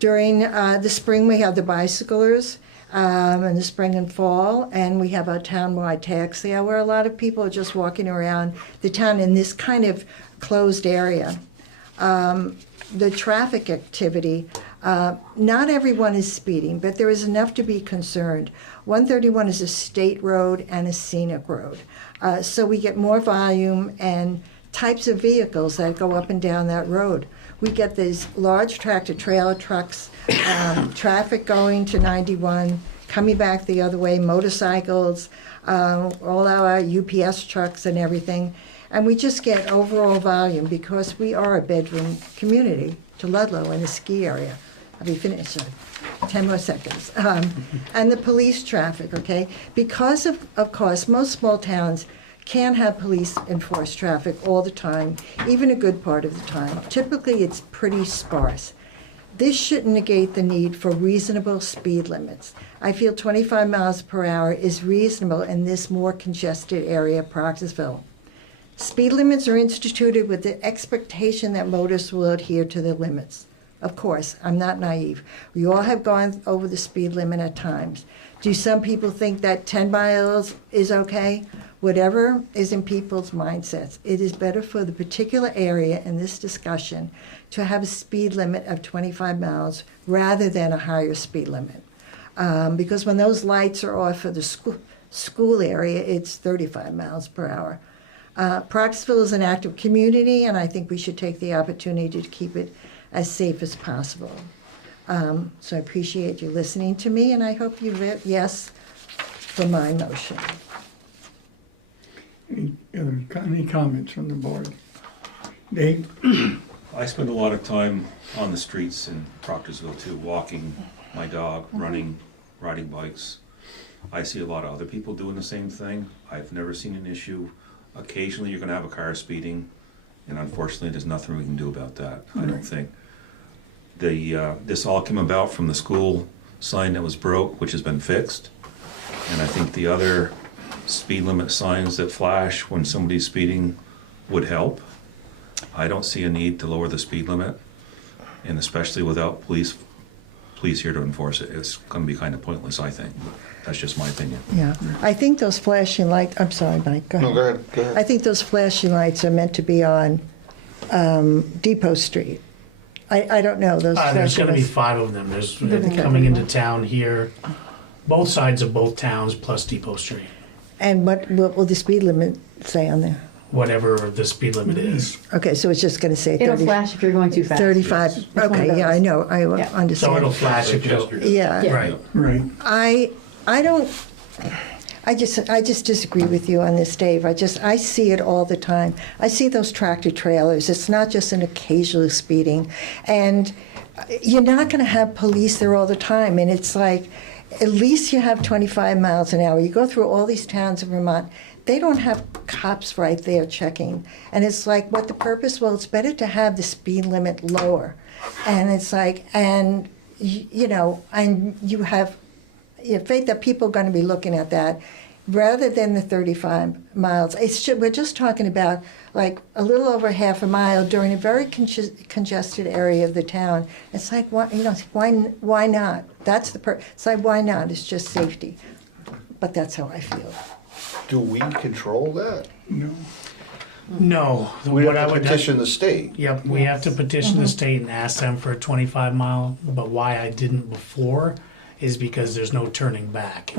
During the spring, we have the bicyclers in the spring and fall, and we have a town-wide tag sale where a lot of people are just walking around the town in this kind of closed area. The traffic activity, not everyone is speeding, but there is enough to be concerned. 131 is a state road and a scenic road, so we get more volume and types of vehicles that go up and down that road. We get these large tractor-trailer trucks, traffic going to 91, coming back the other way, motorcycles, all our UPS trucks and everything. And we just get overall volume because we are a bedroom community to Ludlow in the ski area. I'll be finished in 10 more seconds. And the police traffic, okay? Because of course, most small towns can't have police enforce traffic all the time, even a good part of the time. Typically, it's pretty sparse. This shouldn't negate the need for reasonable speed limits. I feel 25 miles per hour is reasonable in this more congested area of Proctorsville. Speed limits are instituted with the expectation that motorists will adhere to the limits. Of course, I'm not naive. We all have gone over the speed limit at times. Do some people think that 10 miles is okay? Whatever is in people's mindsets, it is better for the particular area in this discussion to have a speed limit of 25 miles rather than a higher speed limit. Because when those lights are off for the school area, it's 35 miles per hour. Proctorsville is an active community, and I think we should take the opportunity to keep it as safe as possible. So I appreciate you listening to me, and I hope you vote yes for my motion. Any comments from the board? Dave? I spend a lot of time on the streets in Proctorsville too, walking my dog, running, riding bikes. I see a lot of other people doing the same thing. I've never seen an issue. Occasionally you're gonna have a car speeding, and unfortunately there's nothing we can do about that, I don't think. This all came about from the school sign that was broke, which has been fixed. And I think the other speed limit signs that flash when somebody's speeding would help. I don't see a need to lower the speed limit, and especially without police here to enforce it, it's gonna be kind of pointless, I think. That's just my opinion. Yeah, I think those flashing lights, I'm sorry, Mike, go ahead. No, go ahead. I think those flashing lights are meant to be on Depot Street. I don't know, those There's flashing gonna be lights. 5 of them. There's coming into town here, both sides of both towns plus Depot Street. And what will the speed limit say on there? Whatever the speed limit is. Okay, so it's just gonna say It'll 30, flash if you're going too fast. 35, It's one of okay, yeah, I those. know, I Yeah. So understand. it'll flash if you Yeah, Right. Right. I just disagree with you on this, Dave. I see it all the time. I see those tractor trailers. It's not just an occasional speeding. And you're not going to have police there all the time. And it's like, at least you have 25 miles an hour. You go through all these towns in Vermont, they don't have cops right there checking. And it's like, what the purpose? Well, it's better to have the speed limit lower. And it's like, and you have faith that people are going to be looking at that rather than the 35 miles. We're just talking about like a little over half a mile during a very congested area of the town. It's like, why not? That's the it's like, why not? It's just safety. But that's how I feel. Do we control that? No. No. We what have I to would petition the state. Yep, we have to petition the state and ask them for a 25 mile, but why I didn't before is because there's no turning back.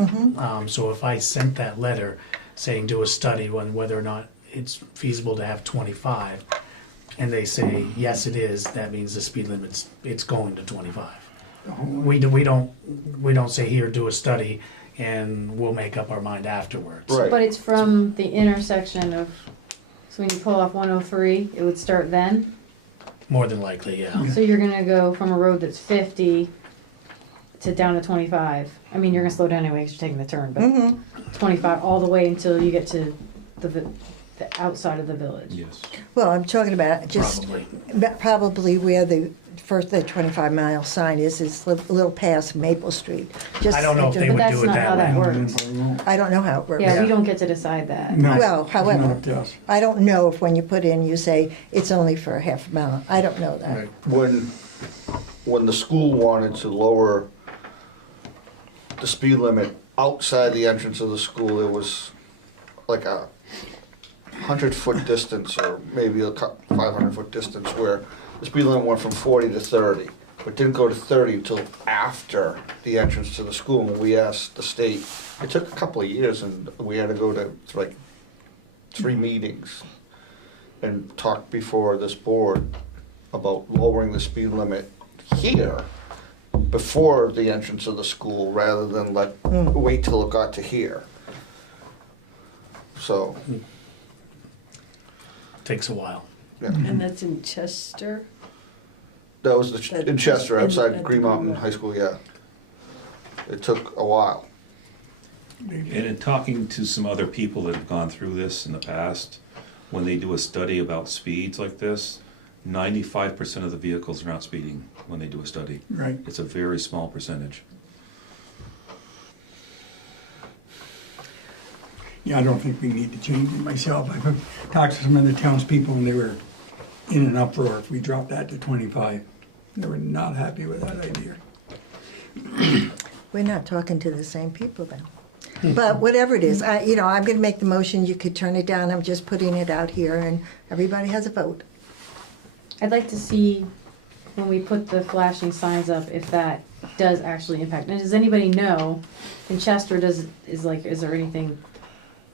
So if I sent that letter, saying do a study on whether or not it's feasible to have 25, and they say, yes, it is, that means the speed limit's, it's going to 25. We don't say, here, do a study, and we'll make up our mind afterwards. Right. But it's from the intersection of, so when you pull off 103, it would start then? More than likely, yeah. So you're gonna go from a road that's 50 to down to 25. I mean, you're gonna slow down anyway because you're taking the turn, but 25 all the way until you get to the outside of the village. Yes. Well, I'm talking about just Probably. probably where the 25-mile sign is a little past Maple Street. Just I don't know if they But would that's do it not how that that way. works. I don't know how it works. Yeah, we don't get to decide that. No, Well, it's not however, up to us. I don't know if when you put in, you say it's only for a half a mile. I don't know that. Right. When the school wanted to lower the speed limit outside the entrance of the school, it was like a 100-foot distance, or maybe a 500-foot distance, where the speed limit went from 40 to 30, but didn't go to 30 until after the entrance to the school. And we asked the state, it took a couple of years, and we had to go to like 3 meetings and talk before this board about lowering the speed limit here before the entrance of the school, rather than wait till it got to here. So, Takes a while. yeah. And that's in Chester? That was in Chester, outside At Green the Mountain Green High School, yeah. It took a while. And in talking to some other people that have gone through this in the past, when they do a study about speeds like this, 95% of the vehicles are not speeding when they do a study. Right. It's a very small percentage. Yeah, I don't think we need to change it myself. I've talked to some other townspeople and they were in an uproar if we dropped that to 25. They were not happy with that idea. We're not talking to the same people then. But whatever it is, I'm going to make the motion. You could turn it down. I'm just putting it out here, and everybody has a vote. I'd like to see when we put the flashing signs up if that does actually impact. And does anybody know in Chester is there anything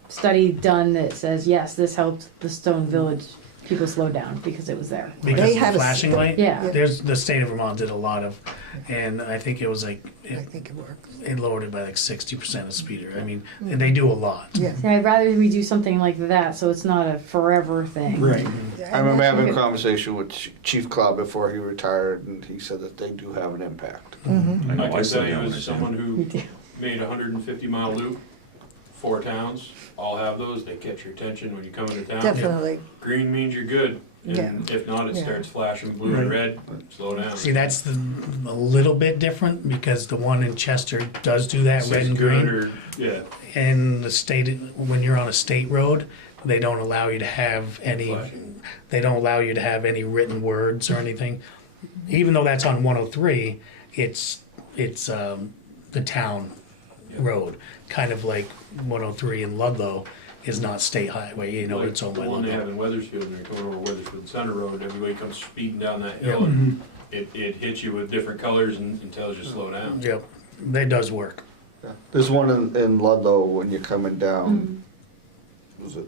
study done that says yes, this helped the Stone Village people slow down because it was there? Because They of the have a- flashing light? Yeah. There's, the state of Vermont did a lot of, and I think it was like, I think it works. it lowered it by like 60% of speeder. I mean, and they do a lot. Yeah. Yeah, I'd rather we do something like that so it's not a forever thing. Right. I remember having a conversation with Chief Cloud before he retired, and he said that they do have an impact. I know, I can tell slow you down as myself. someone We who do. made a 150-mile loop, 4 towns, all have those, they catch your attention when you come into town. Definitely. Green means you're good, and if not, it Yeah. starts flashing blue and red, slow down. See, that's a little bit different because the one in Chester does do that, red and green. 600, yeah, And the state, when you're on a state road, they don't allow you to have any, Flashing. they don't allow you to have any written words or anything. Even though that's on 103, it's the town road, kind of like 103 in Ludlow is not state highway, like it's owned the by one they Ludlow. have in Weathersfield, and they're coming over Weathersfield Center Road, everybody comes speeding down that hill, and it hits you with different colors and tells you to slow down. Yep, that does work. Yeah. There's one in Ludlow when you're coming down, was it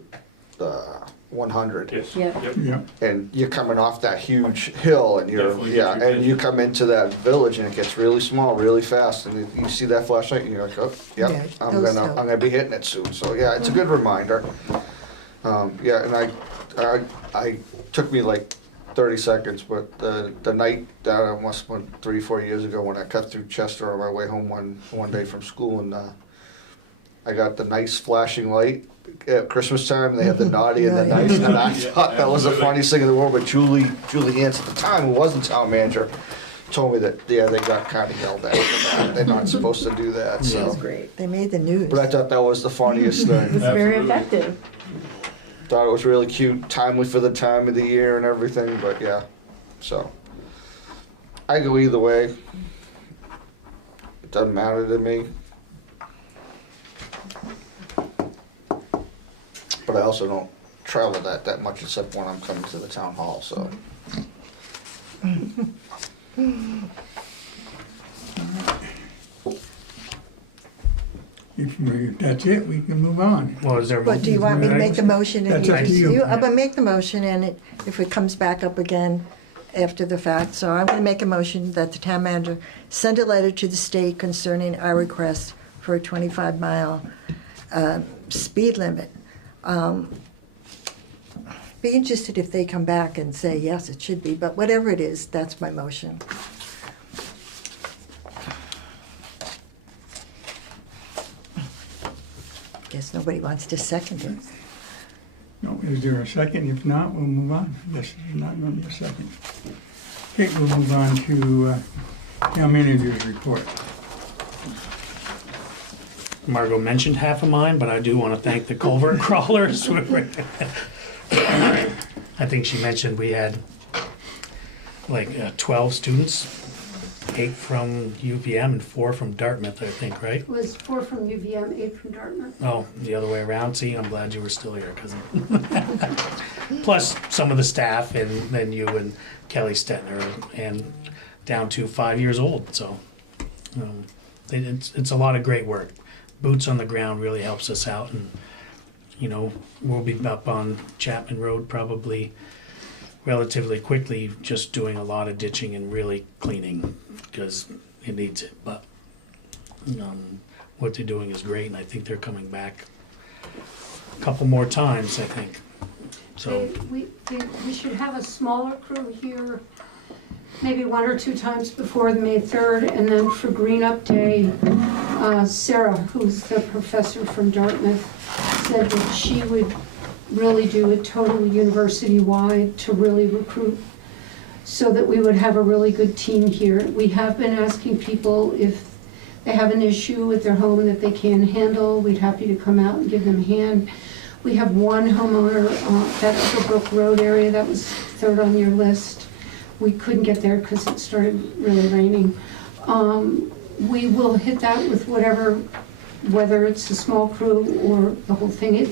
100? Yes. Yeah. Yep. Yeah. And you're coming off that huge hill, and Definitely gets your and you attention. come into that village, and it gets really small, really fast, and you see that flashlight, and you're like, oh, Yeah, yep, I'm those gonna help. I'm gonna be hitting it soon. So yeah, it's a good reminder. Yeah, and I took me like 30 seconds, but the night that must have been 3-4 years ago when I cut through Chester on my way home one day from school, and I got the nice flashing light. At Christmas time, they had the naughty and the Yeah, nice, yeah. and I thought that was the funniest thing in the world. But Julie Hance at the time, who was the town manager, told me that yeah, they got kind of yelled at for that. They're not supposed to do that. That was So, great. They made the news. but I thought that was the funniest It thing. was very Absolutely. effective. Thought it was really cute, timely for the time of the year and everything. But yeah, so I go either way. It doesn't matter to me. But I also don't travel that much except when I'm coming to the town hall, so. If that's it, we can move on. Well, is there? But do you want me to make the motion? And That's up to you. I'm gonna make the motion, and if it comes back up again after the fact, so I'm gonna make a motion that the town manager send a letter to the state concerning our request for a 25-mile speed limit. Be interested if they come back and say, yes, it should be, but whatever it is, that's my motion. Guess nobody wants to second it. No, is there a second? If not, we'll move on. Yes, there's not going to be a second. Okay, we'll move on to town manager's report. Margot mentioned half of mine, but I do want to thank the culvert crawlers. I think she mentioned we had like 12 students, 8 from UVM and 4 from Dartmouth, I think, right? It was 4 from UVM, 8 from Dartmouth. Oh, the other way around. See, I'm glad you were still here, because plus some of the staff, and then you and Kelly Stetner, and down to 5 years old. So it's a lot of great work. Boots on the ground really helps us out, and you know, we'll be up on Chapman Road probably relatively quickly, just doing a lot of ditching and really cleaning because it needs it. But what they're doing is great, and I think they're coming back a couple more times, I think. So We should have a smaller crew here, maybe 1 or 2 times before the May 3rd, and then for Green Up Day, Sarah, who's the professor from Dartmouth, said that she would really do it totally university-wide to really recruit, so that we would have a really good team here. We have been asking people if they have an issue at their home that they can't handle, we'd happy to come out and give them a hand. We have one homeowner, that Upper Brook Road area, that was 3rd on your list. We couldn't get there because it started really raining. We will hit that with whatever, whether it's a small crew or the whole thing.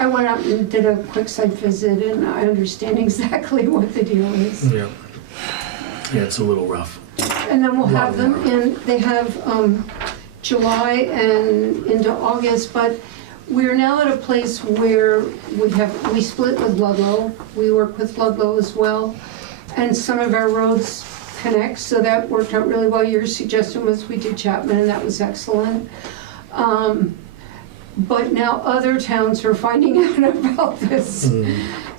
I went out and did a quick site visit, and I understand exactly what the deal is. yeah, it's a little rough. And then we'll have them in, they have July and into August, but we're now at a place where we split with Ludlow. We work with Ludlow as well, and some of our roads connect, so that worked out really well. Your suggestion was we do Chapman, and that was excellent. But now other towns are finding out about this.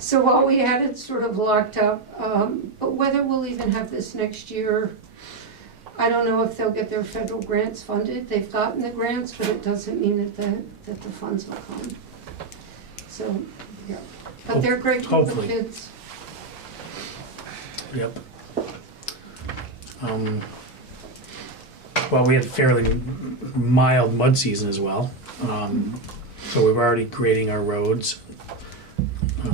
So while we had it sort of locked up, but whether we'll even have this next year, I don't know if they'll get their federal grants funded. They've gotten the grants, but it doesn't mean that the funds will come. So, yeah. But they're great group of kids. Yep. Well, we had fairly mild mud season as well. So we're already grading our roads.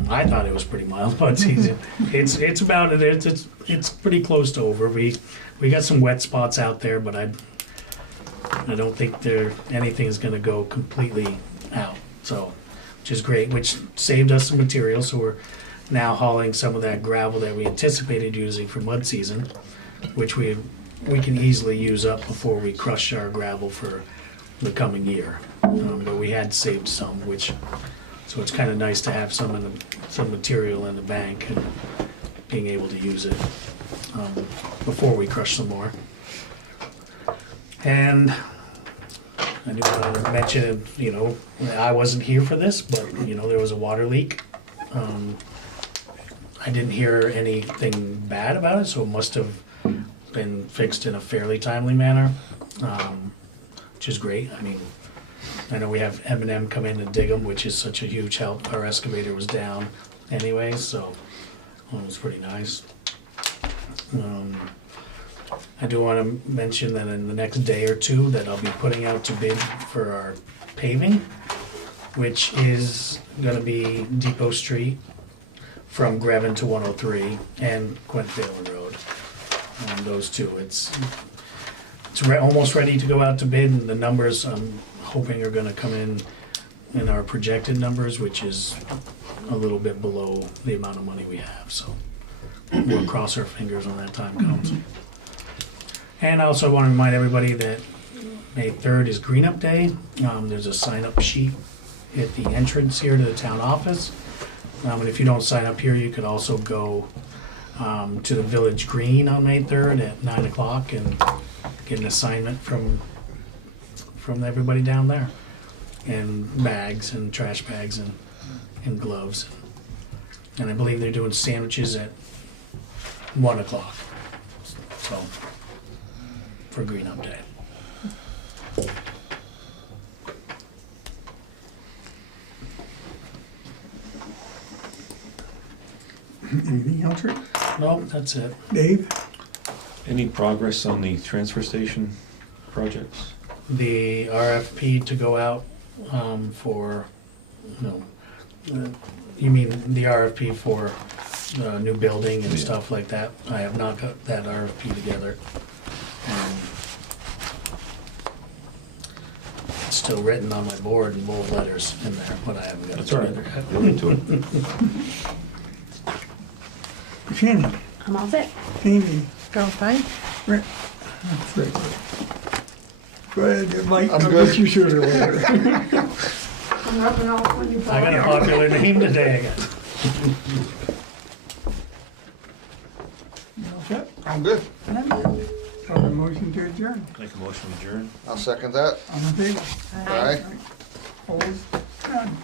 I thought it was pretty mild mud season. It's about it. It's pretty close to over. We got some wet spots out there, but I don't think anything is going to go completely out. So, which is great. Which saved us some material. So we're now hauling some of that gravel that we anticipated using for mud season, which we can easily use up before we crush our gravel for the coming year. But we had saved some, so it's kind of nice to have some material in the bank and being able to use it before we crush some more. And I do want to mention, I wasn't here for this, but there was a water leak. I didn't hear anything bad about it, so it must have been fixed in a fairly timely manner, which is great. I mean, I know we have M&M come in and dig them, which is such a huge help. Our excavator was down anyway, so it was pretty nice. I do want to mention that in the next day or two that I'll be putting out to bid for our paving, which is going to be Depot Street from Grevin to 103 and Quint Phelan Road. Those two. It's almost ready to go out to bid, and the numbers I'm hoping are going to come in our projected numbers, which is a little bit below the amount of money we have. So we'll cross our fingers when that time comes. And I also want to remind everybody that May 3rd is Green Up Day. There's a sign-up sheet at the entrance here to the town office. And if you don't sign up here, you could also go to the Village Green on May 3rd at 9 o'clock and get an assignment from everybody down there. And bags and trash bags and gloves. And I believe they're doing sandwiches at 1 o'clock. So, for Green Up Day. Anything else, Rick? Nope, that's it. Dave? Any progress on the transfer station projects? The RFP to go out for, no, you mean the RFP for new building and Yeah. stuff like that? I have not got that RFP together. It's still written on my board in bold letters in there, but I haven't got it That's all right. together yet. We'll get to it. Shannon? I'm all set. Amy? Go fine. Rick? That's Rick. Go ahead, Mike. I'm I'll good. get you sooner or later. I'm rubbing off on you. I got a popular name today again. You all set? I'm good. So a motion to adjourn. Make a motion to adjourn. I'll second that. All in favor? Aye. Opposed? None.